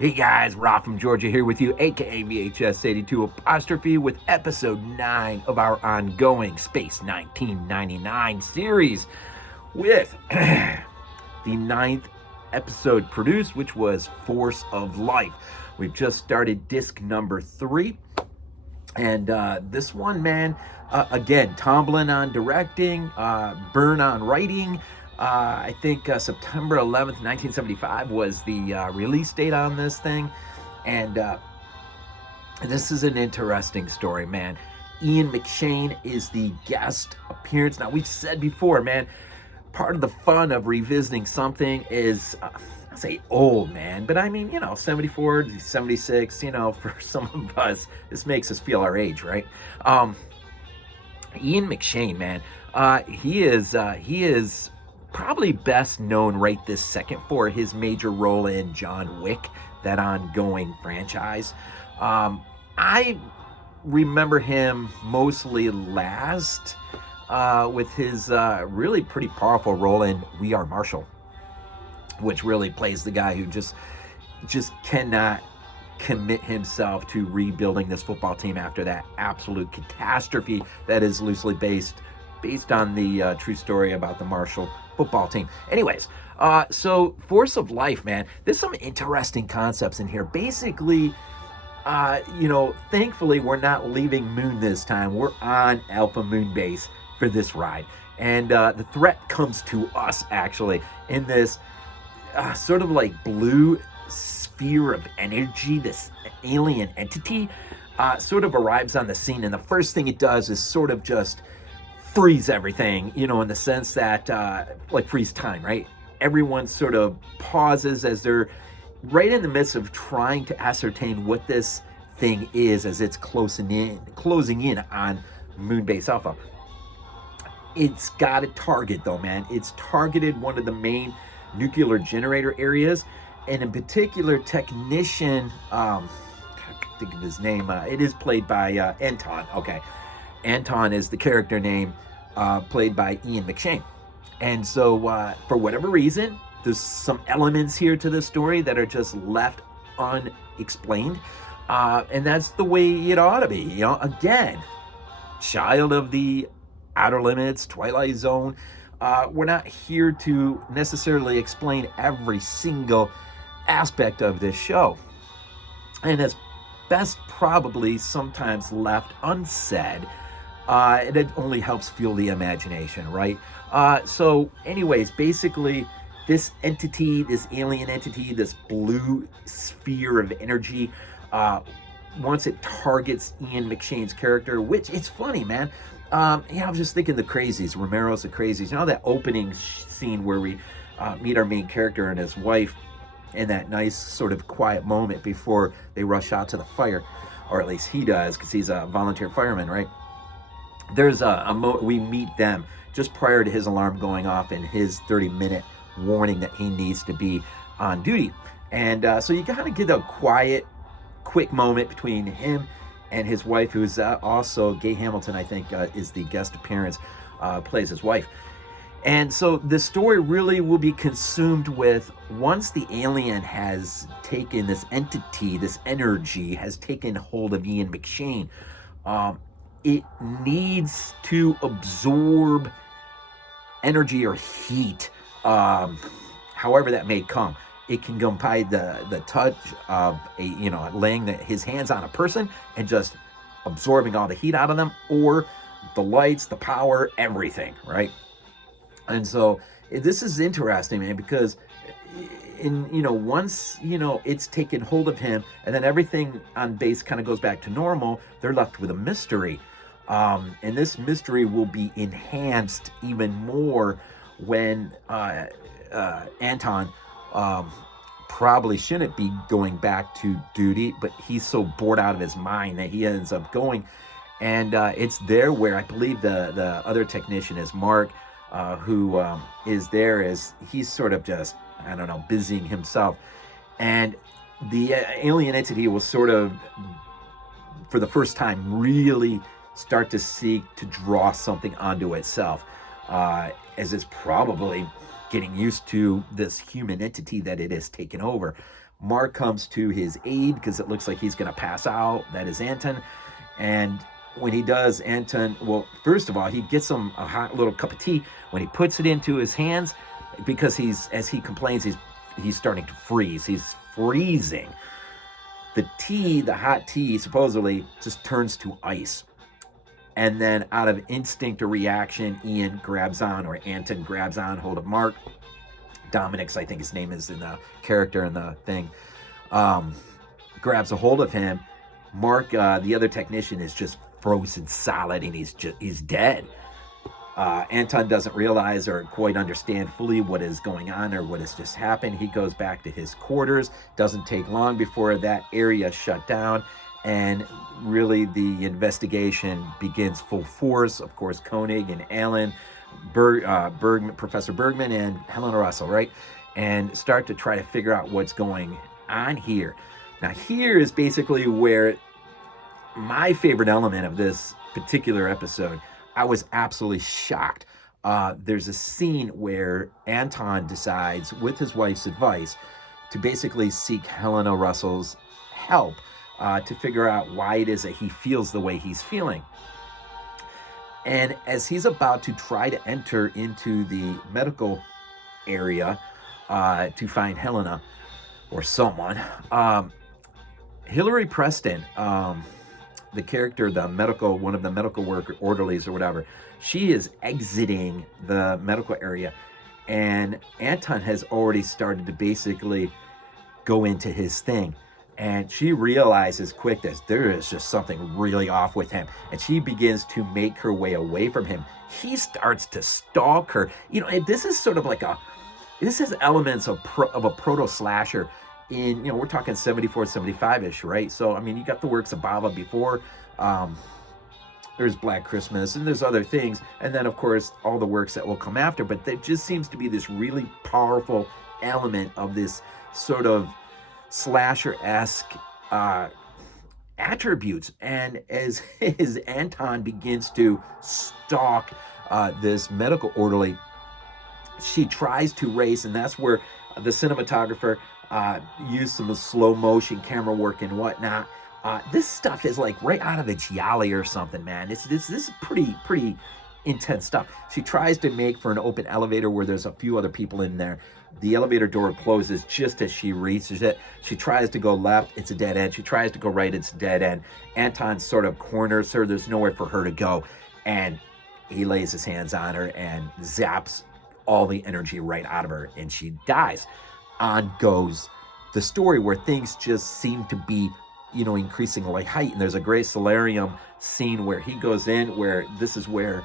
Hey guys, Rob from Georgia here with you, aka VHS82 apostrophe, with episode 9 of our ongoing Space 1999 series, with the ninth episode produced, which was Force of Life. We've just started disc number 3, and this one, man, again, Tomblin on directing, Bain on writing. I think September 11th, 1975 was the release date on this thing. And this is an interesting story, man. Ian McShane is the guest appearance. Now, we've said before, man, part of the fun of revisiting something is, I say old, man, but I mean, 74, 76, for some of us, this makes us feel our age, right? Ian McShane, man, he is probably best known right this second for his major role in John Wick, that ongoing franchise. I remember him mostly last with his really pretty powerful role in We Are Marshall, which really plays the guy who just cannot commit himself to rebuilding this football team after that absolute catastrophe that is loosely based on the true story about the Marshall football team. Anyways, so Force of Life, man, there's some interesting concepts in here. Basically, thankfully we're not leaving Moon this time. We're on Alpha Moon Base for this ride. And the threat comes to us, actually, in this sort of like blue sphere of energy. This alien entity sort of arrives on the scene, and the first thing it does is sort of just freeze everything, in the sense that, like freeze time, right? Everyone sort of pauses as they're right in the midst of trying to ascertain what this thing is as it's closing in on Moonbase Alpha. It's got a target, though, man. It's targeted one of the main nuclear generator areas, and in particular, technician, I can't think of his name, it is played by Anton, okay. Anton is the character name, played by Ian McShane. And so, for whatever reason, there's some elements here to the story that are just left unexplained. And that's the way it ought to be. Again, child of the Outer Limits, Twilight Zone. We're not here to necessarily explain every single aspect of this show. And it's best probably sometimes left unsaid. And it only helps fuel the imagination, right? So anyways, basically, this entity, this alien entity, this blue sphere of energy, once it targets Ian McShane's character, which, it's funny, man. I was just thinking the Crazies, Romero's The Crazies. That opening scene where we meet our main character and his wife in that nice sort of quiet moment before they rush out to the fire, or at least he does, because he's a volunteer fireman, right? There's we meet them just prior to his alarm going off and his 30-minute warning that he needs to be on duty. And so you gotta get a quiet, quick moment between him and his wife, who's also Gay Hamilton, I think, is the guest appearance, plays his wife. And so the story really will be consumed with, once the alien has taken this entity, this energy has taken hold of Ian McShane, it needs to absorb energy or heat, however that may come. It can come by the touch of laying his hands on a person and just absorbing all the heat out of them, or the lights, the power, everything, right? And so this is interesting, man, because once it's taken hold of him, and then everything on base kind of goes back to normal, they're left with a mystery. And this mystery will be enhanced even more when Anton probably shouldn't be going back to duty, but he's so bored out of his mind that he ends up going. And it's there where I believe the other technician is Mark, who is there as he's sort of just, I don't know, busying himself. And the alien entity will sort of, for the first time, really start to seek to draw something onto itself, as it's probably getting used to this human entity that it has taken over. Mark comes to his aid because it looks like he's going to pass out. That is Anton. And when he does, Anton, well, first of all, he gets him a hot little cup of tea. When he puts it into his hands, because as he complains, he's starting to freeze. He's freezing. The hot tea, supposedly just turns to ice. And then out of instinct or reaction, Anton grabs on hold of Mark. Dominic's, I think his name is in the character in the thing, grabs a hold of him. Mark, the other technician, is just frozen solid, and he's dead. Anton doesn't realize or quite understand fully what is going on or what has just happened. He goes back to his quarters. Doesn't take long before that area shut down, and really the investigation begins full force. Of course, Koenig and Alan, Professor Bergman and Helena Russell, right? And start to try to figure out what's going on here. Now, here is basically where my favorite element of this particular episode, I was absolutely shocked. There's a scene where Anton decides, with his wife's advice, to basically seek Helena Russell's help to figure out why it is that he feels the way he's feeling. And as he's about to try to enter into the medical area to find Helena or someone, Hillary Preston, the character, one of the medical worker orderlies or whatever, she is exiting the medical area, and Anton has already started to basically go into his thing. And she realizes quick that there is just something really off with him. And she begins to make her way away from him. He starts to stalk her. This is sort of like this has elements of a proto-slasher in, we're talking 74, 75-ish, right? So, I mean, you got the works of Bava before. There's Black Christmas, and there's other things. And then, of course, all the works that will come after. But there just seems to be this really powerful element of this sort of slasher-esque attributes. And as Anton begins to stalk this medical orderly, she tries to race, and that's where the cinematographer used some slow motion camera work and whatnot. This stuff is like right out of a giallo or something, man. This is pretty intense stuff. She tries to make for an open elevator where there's a few other people in there. The elevator door closes just as she reaches it. She tries to go left, it's a dead end. She tries to go right, it's a dead end. Anton sort of corners her. There's nowhere for her to go. And he lays his hands on her and zaps all the energy right out of her, and she dies. On goes the story, where things just seem to be, increasing like height. And there's a great solarium scene where he goes in, where this is where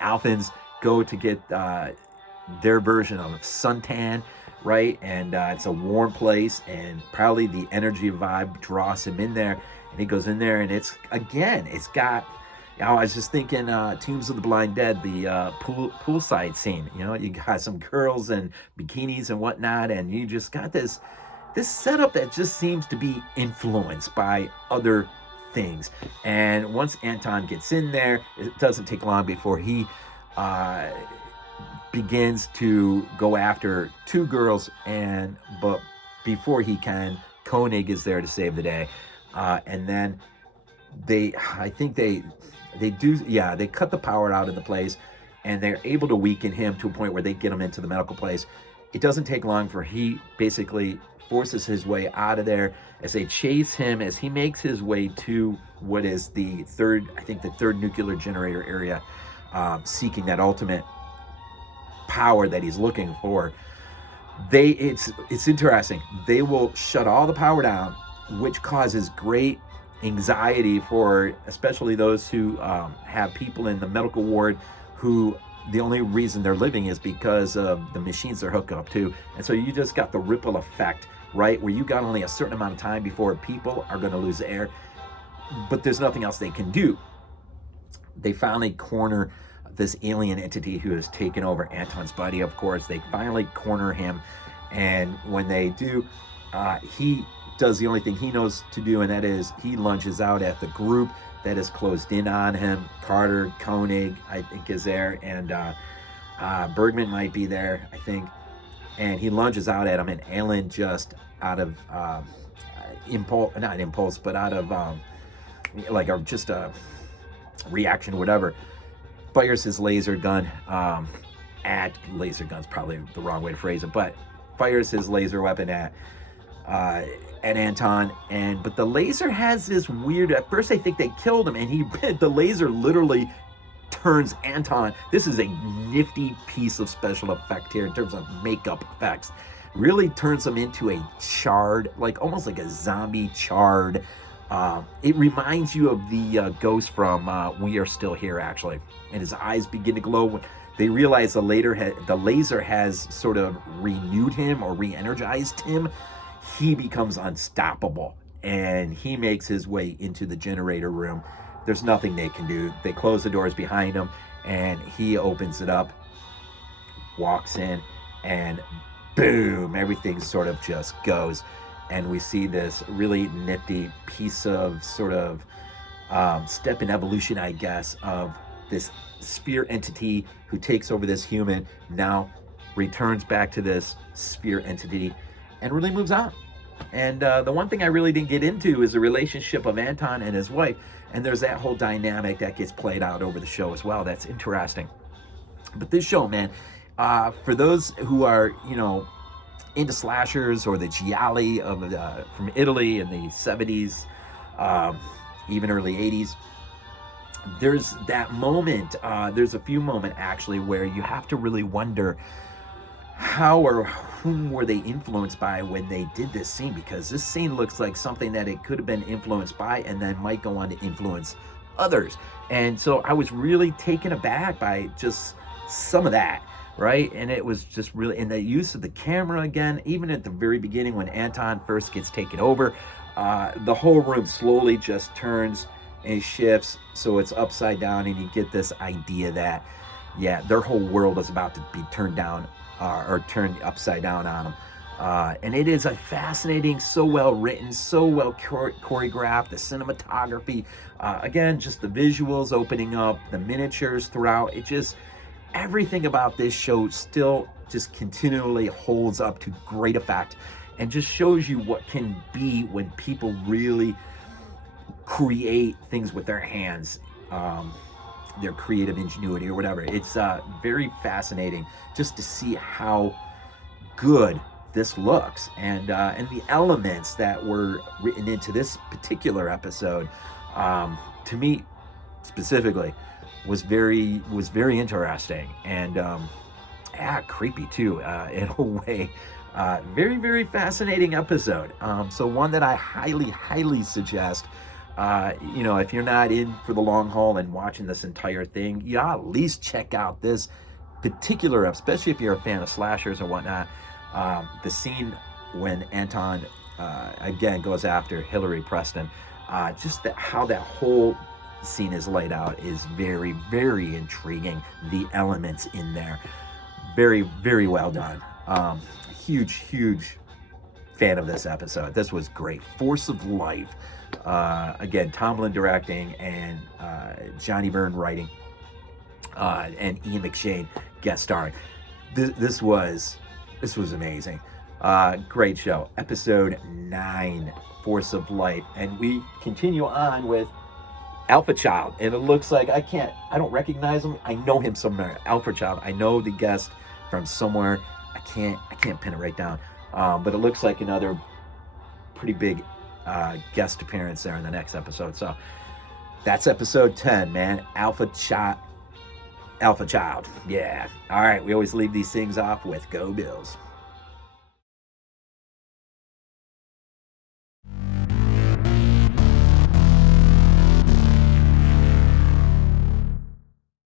Alphans go to get their version of suntan, right? And it's a warm place, and probably the energy vibe draws him in there. And he goes in there, and it's got, I was just thinking Tombs of the Blind Dead, the poolside scene. You got some girls and bikinis and whatnot, and you just got this setup that just seems to be influenced by other things. And once Anton gets in there, it doesn't take long before he begins to go after two girls, but before he can, Koenig is there to save the day. And then they cut the power out of the place, and they're able to weaken him to a point where they get him into the medical place. It doesn't take long for he basically forces his way out of there as they chase him as he makes his way to what is the third nuclear generator area, seeking that ultimate power that he's looking for. It's interesting. They will shut all the power down, which causes great anxiety for especially those who have people in the medical ward who the only reason they're living is because of the machines they're hooked up to. And so you just got the ripple effect, right, where you got only a certain amount of time before people are going to lose air, but there's nothing else they can do. They finally corner this alien entity who has taken over Anton's body. Of course, they finally corner him, and when they do, he does the only thing he knows to do, and that is he lunges out at the group that is closed in on him. Carter, Koenig, I think, is there, and Bergman might be there, I think. and he lunges out at him, and Alan just out of not impulse, but out of just a reaction or whatever, fires his laser gun laser gun's probably the wrong way to phrase it, but fires his laser weapon at Anton, but the laser has this weird, at first I think they killed him, and the laser literally turns Anton. This is a nifty piece of special effect here in terms of makeup effects. Really turns him into a charred, almost like a zombie charred. It reminds you of the ghost from We Are Still Here, actually. And his eyes begin to glow when they realize the laser has sort of renewed him or re-energized him. He becomes unstoppable, and he makes his way into the generator room. There's nothing they can do. They close the doors behind him, and he opens it up, walks in, and boom, everything sort of just goes. And we see this really nifty piece of sort of step in evolution, I guess, of this sphere entity who takes over this human, now returns back to this sphere entity and really moves on. And the one thing I really didn't get into is the relationship of Anton and his wife. And there's that whole dynamic that gets played out over the show as well. That's interesting. But this show, man, for those who are, into slashers or the gialli from Italy in the 70s, even early 80s, there's that moment, there's a few moments actually where you have to really wonder how or whom were they influenced by when they did this scene, because this scene looks like something that it could have been influenced by and then might go on to influence others. And so I was really taken aback by just some of that, right? And it was just really, and the use of the camera again, even at the very beginning when Anton first gets taken over, the whole room slowly just turns and shifts so it's upside down, and you get this idea that, yeah, their whole world is about to be turned down or turned upside down on them. And it is a fascinating, so well written, so well choreographed, the cinematography, again, just the visuals opening up, the miniatures throughout, it just, everything about this show still just continually holds up to great effect and just shows you what can be when people really create things with their hands, their creative ingenuity or whatever. It's very fascinating just to see how good this looks, and the elements that were written into this particular episode, to me specifically, was very interesting, and creepy too, in a way. Very, very fascinating episode. So one that I highly suggest. If you're not in for the long haul and watching this entire thing, at least check out this particular, especially if you're a fan of slashers or whatnot. The scene when Anton again goes after Hillary Preston, just how that whole scene is laid out is very, very intriguing. The elements in there, very, very well done. Huge fan of this episode. This was great. Force of Life. Again, Tomblin directing and Johnny Byrne writing, and Ian McShane guest starring. This was amazing. Great show. Episode 9, Force of Life, and we continue on with Alpha Child, and it looks like I don't recognize him. I know him somewhere. Alpha Child. I know the guest from somewhere. I can't pin it right down. But it looks like another pretty big guest appearance there in the next episode. So that's episode 10, man. Alpha Child. Yeah. All right. We always leave these things off with Go Bills.